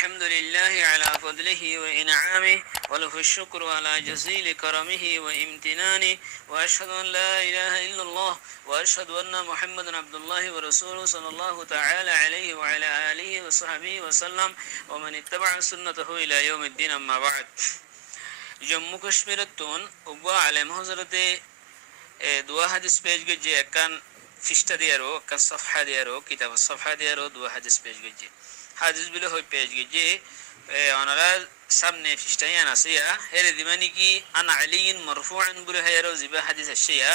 الحمد لله على فضله وإنعامه وله الشكر على جزيل كرمه وامتنانه وأشهد أن لا إله إلا الله وأشهد أن محمدا عبد الله ورسوله صلى الله تعالى عليه وعلى آله وصحبه وسلم ومن اتبع سنته إلى يوم الدين أما بعد জম্মু কাশ্মীরের তোন উবা আলেম হজরতে দুয়া হাদিস পেজ গেছে একান ফিস্টা দিয়ারো একান সফহা দিয়ারো কিতাব সফহা দিয়ারো দুয়া হাদিস পেজ গেছে হাদিস বিলে হই পেজ গেছে ওনারা সামনে ফিস্টাইয়ান আসিয়া হেরে দিমানি কি আন আলিয়িন মারফুআন বুলে হায়ারো জিবা হাদিস আসিয়া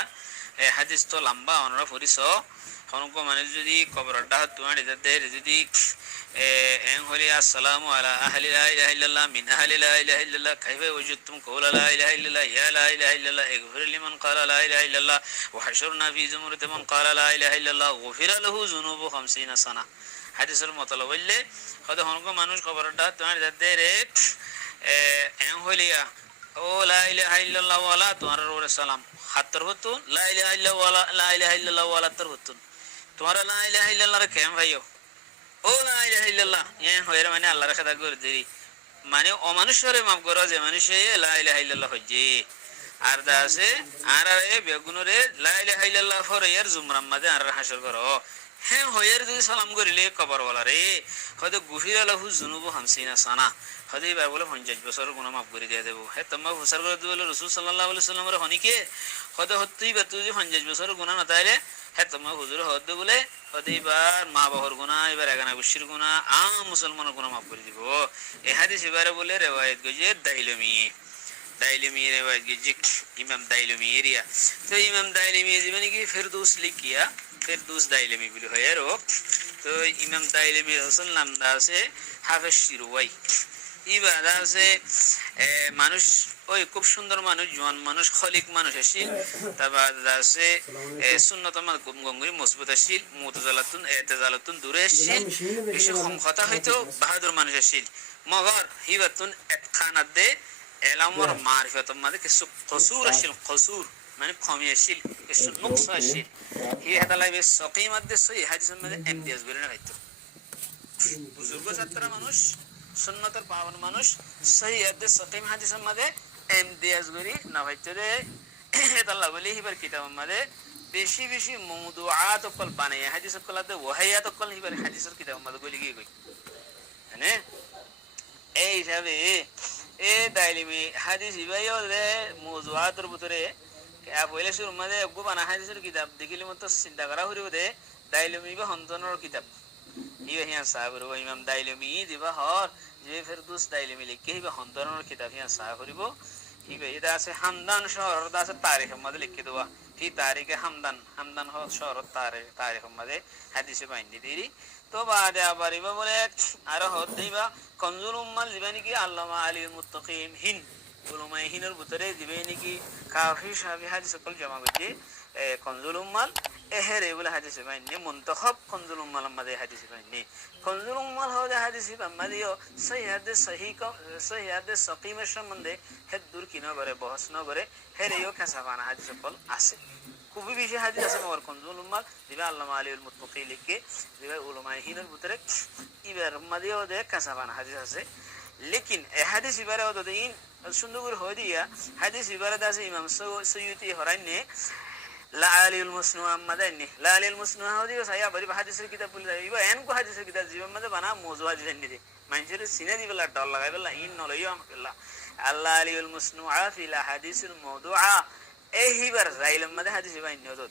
হাদিস তো লম্বা ওনারা ফরিস হনকো মানে যদি কবরটা তুমানি যাতে যদি এন হলি আসসালামু আলা আহলি লা ইলাহা ইল্লাল্লাহ মিন আহলি লা ইলাহা ইল্লাল্লাহ কাইফা ওয়াজতুম কওলা লা ইলাহা ইল্লাল্লাহ ইয়া লা ইলাহা ইল্লাল্লাহ ইগফির লিমান ক্বালা লা ইলাহা ইল্লাল্লাহ ওয়া হাশরনা ফি জুমরাতি মান ক্বালা লা ইলাহা ইল্লাল্লাহ গুফিরা লাহু যুনুবু 50 সানা হাদিসের মতলব হইলে হয়তো হনকো মানুষ কবরটা তুমানি যাতে রে এন হলিয়া ও লা ইলাহা ইল্লাল্লাহ ওয়ালা তোমার ওরে সালাম হাতর হতো লা ইলাহা ইল্লাল্লাহ ওয়ালা লা ইলাহা ইল্লাল্লাহ ওয়ালা তর হতো তোমার লা ইলাহা ইল্লাল্লাহ রে কেম ভাইও ও লা ইলাহা ইল্লাল্লাহ হয়ের মানে আল্লাহর কথা করে দেরি মানে অমানুষরে মাফ করো যে মানুষে লা ইলাহা ইল্লাল্লাহ হজ্জে আর দাসে আর বেগুনরে লা ইলাহা ইল্লাল্লাহ ফরে এর জুমরাম মাঝে আর হাসর করো হ্যাঁ হয়ের যদি সালাম করিলে কবর বলা রে হয়তো গুফির আলাহু জুনুবু 50 সানা হয়তো এবার বলে 50 বছর গুনাহ মাফ করে দিয়ে দেবো হ্যাঁ তোমার হুসার করে দেবো রাসূল সাল্লাল্লাহু আলাইহি সাল্লামের হনিকে হয়তো হতেই বা তুই 50 বছর গুনাহ না তাইলে হ্যাঁ তোমার হুজুর হদ বলে হয়তো এবার মা বাবার গুনাহ এবার এগানা গুশির গুনাহ মুসলমানের গুনাহ মাফ করে দিব এই হাদিস এবারে বলে রিওয়ায়াত গজে দাইলমি রিওয়ায়াত গজে ইমাম দাইলমি এরিয়া তো ইমাম দাইলমি জীবনে কি ফেরদৌস লিখিয়া ফেরদৌস দাইলমি বলে হয় আর তো ইমাম দাইলমি রাসূল নাম দাসে হাফেজ শিরওয়াই ইবাদা আছে মানুষ ওই খুব সুন্দর মানুষ জওয়ান মানুষ খলিক মানুষ আসিল তারপর আছে সুন্নত আমার গঙ্গুরি মজবুত আসিল মুতাজালাতুন এতেজালাতুন দূরে আসিল বেশি কথা হয়তো বাহাদুর মানুষ আসিল মগর হিবাতুন এক খানাত দে এলামর মারিফাত মাদে কিছু কসুর আসিল কসুর মানে কমি আসিল কিছু নুকস আসিল হি হাদা লাইবে সকিমাত দে সহি হাদিসের মধ্যে এমতিয়াজ বলে না হয়তো বুজুর্গ ছাত্র মানুষ সুন্নতের পাওয়ার মানুষ সহি হাদিস সকিম হাদিসের মধ্যে এমতিয়াজ করি না হইতে রে আল্লাহ বলি হিবার কিতাবের মধ্যে বেশি বেশি মওদুআত কল বানায় হাদিস কলাতে ওয়াহিয়াত কল হিবার হাদিসের কিতাবের মধ্যে বলি কি কই মানে এই হিসাবে এ দাইলিমি হাদিস হিবাইও রে মওদুআতের ভিতরে বলে শুরু মধ্যে গো বানা হাদিসের কিতাব দেখিলে মতো চিন্তা করা হইব দে দাইলিমি বা হন্তনের কিতাব ইয়ে হিয়া সাহাবের ইমাম দাইলমি দিবা হর যে ফেরদৌস দাইলমি লিখে হিবা হন্তনের কিতাব হিয়া সাহাব হরিব হিবা এটা আছে হামদান শহর আছে তারিখের মধ্যে লিখে দেওয়া ফি তারিখে হামদান শহর তারিখের মধ্যে হাদিসে বাইন্দি দিরি তো বাদে আবার ইবা বলে আর হদ দিবা কনজুল উম্মাল দিবা নাকি আল্লামা আলিল মুত্তাকিম হিন উলামায়ে হিনের ভিতরে দিবে নাকি কাফি সাহাবী হাদিস সকল জমা করছে কনজুল উম্মাল এহেরে বলে হাদিসে বাইন্দি মুনতাখাব কনজুল উম্মাল আমাদে হাদিসে বাইন্দি কনজুল উম্মাল হওয়া হাদিসে আমাদিও সহি হাদিস সকিমের সম্বন্ধে হে দূর কি না করে বহস না করে হেরেও কাঁচাবানা হাদিস সকল আছে খুবই বেশি হাদিস আছে মগর কনজুল উম্মাল দিবে আল্লামা আলিউল মুত্তাকি লিখে দিবে উলামায়ে হিনের ভিতরে ইবার আমাদিও দে কাঁচাবানা হাদিস আছে লেকিন এই হাদিস ইবারে ওদ দিন সুন্দর করে হয়ে দিয়া হাদিস ইবারে আছে ইমাম সৈয়দি হরাইনে লা আলিউল মুসনুআ মাদানি লা আলিউল মুসনুআ হদিও সায়া বরি হাদিসের কিতাব বলে ইবা এন কো হাদিসের কিতাব জীবন মধ্যে বানা মওজু হাদিস নি দে মানজুর সিনে দিবেলা ডল লাগাইবেলা ইন নলইও আমকেলা আল্লাহ আলিউল মুসনুআ ফিল হাদিসিল মাওদুআ এহিবার জাইলম মধ্যে হাদিস বাইন হতো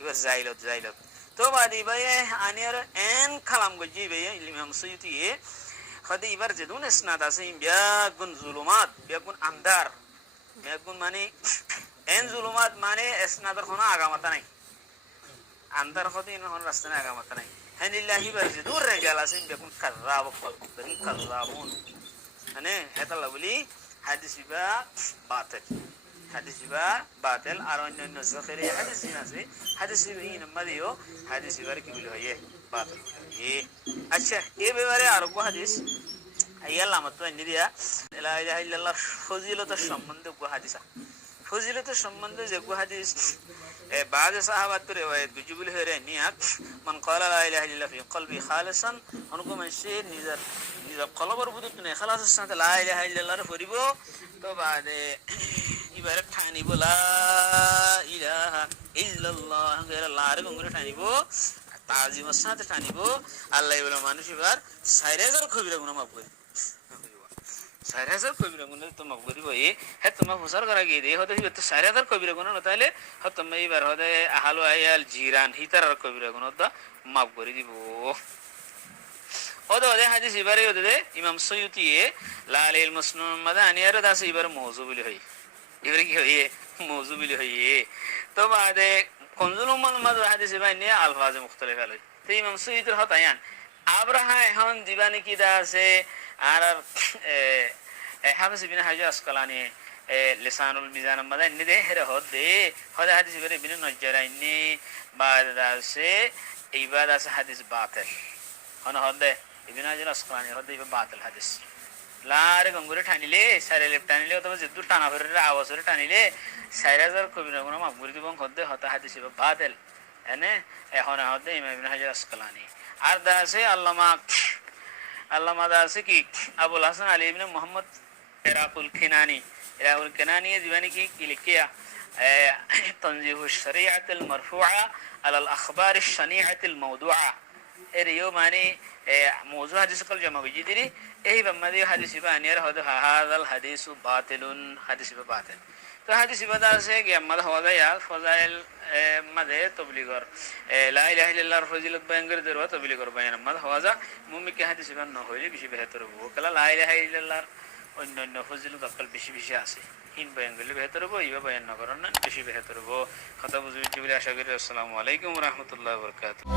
ইবার জাইলত তো বাদি ভাই আনিয়ার এন কালাম গজি ভাই ইমাম সৈয়দি হদি ইবার যেদুন ইসনাদ আছে বিয়াগুন জুলুমাত বিয়াগুন আন্দার বিয়াগুন মানে এন জুলুমাত মানে ইসনাদের কোনো আগামাতা নাই আন্দার হদি ইন হন রাস্তা নাই আগামাতা নাই হানিল্লাহি বাজি দূর রেজাল আছে বিয়াগুন কাযাব কলবেন কাযাবুন মানে হেতালা বলি হাদিসিবা বাতিল আর অন্যান্য জখরে হাদিস আছে হাদিস ইন মাদিও হাদিস বার কি বলি হয় বাতিল আচ্ছা এই ব্যাপারে আর কো হাদিস আইয়াল্লাহ মত নিদিয়া লা ইলাহা ইল্লাল্লাহ ফজিলতের সম্বন্ধে কো হাদিস ফজিলতের সম্বন্ধে যে কো হাদিস بعض صحابات رواية بجبل هرنيات من قال لا إله إلا الله في قلبي خالصا أنكم من شيء نذا قلب ربطت نه خلاص السنة لا إله إلا الله فريبو تو بعد ইবারে ঠানিব লা ইলাহা ইল্লাল্লাহ غير الله আরে গঙ্গরে ঠানিব তাজিমের সাথে ঠানিব আল্লাহ বলে মানুষ এবার 4000 কবিরা গুনাহ মাফ করে 4000 কবিরা গুনাহ তো মাফ করিব হে তোমা হুসার করা গিয়ে দে হতে তো 4000 কবিরা গুনাহ না তাইলে হতম এবার হতে আহালু আয়াল জিরান হিতার কবিরা গুনাহ তো মাফ করে দিব ওদে হাদিস এবারে ওদে ইমাম সয়ুতি লালিল মুসনুন মাদানি আর দাস এবার মওযু বলি হই এবারে কি হইয়ে মওযু বলি হইয়ে তো বাদে কনজুল মুহাম্মদ হাদিস বাইনে আলফাজ মুখতালিফ আলাই তো ইমাম সয়ুতির হতায়ান আবরাহা এখন দিবানি কি দা আছে আর হাফিজ ইবনে হাজার আসকালানি লিসানুল মিজান মাদানি দে হেরে হদে হদে হাদিস এবারে বিন নজরাইনি বাদ আছে এইবার আছে হাদিস বাতিল হন হদে ইবনে হাজার আসকালানি হদে বাতিল হাদিস লারে গঙ্গুরে টানিলে সারে লেপ টানিলে অথবা যেদুর টানা ফেরে আওয়াজরে টানিলে 4000 কবিরা গুনাহ মাফ করে দিবেন হদে হতা হাদিস বাতিল এনে এখন হদে ইমাম ইবনে হাজার আসকালানি আর দা আছে আল্লামা দা আছে কি আবুল হাসান আলী ইবনে মুহাম্মদ ইরাকুল কিনানি দিবানি কি লিখিয়া তনজিহু শরিয়াতুল মারফুআ আলাল আখবারিশ শানিআতুল মাওদুআ এর ইও মানে মওযু হাদিস কল জমা বিজিদিরি এই বাম্মাদি হাদিস বানিয়ার হদে হাযাল হাদিসু বাতিলুন হাদিস বাতিল তো হাদিস বাদা আছে কি আমাদের হওয়া ইয়া ফজাইল মাদে তবলিগর লা ইলাহা ইল্লাল্লাহর ফজিলত বয়ান করে দেওয়া তবলিগর বয়ান আমাদের হওয়া যা মুমিকে হাদিস বান না হইলে বেশি বেহতর হবে কলা লা ইলাহা ইল্লাল্লাহর অন্যান্য ফজিলত আকল বেশি বেশি আছে হিন বয়ান করলে বেহতর হবে ইবা বয়ান না করেন না বেশি বেহতর হবে কথা বুঝিয়ে বলে আশা করি আসসালামু আলাইকুম ওয়া রাহমাতুল্লাহি ওয়া বারাকাতুহু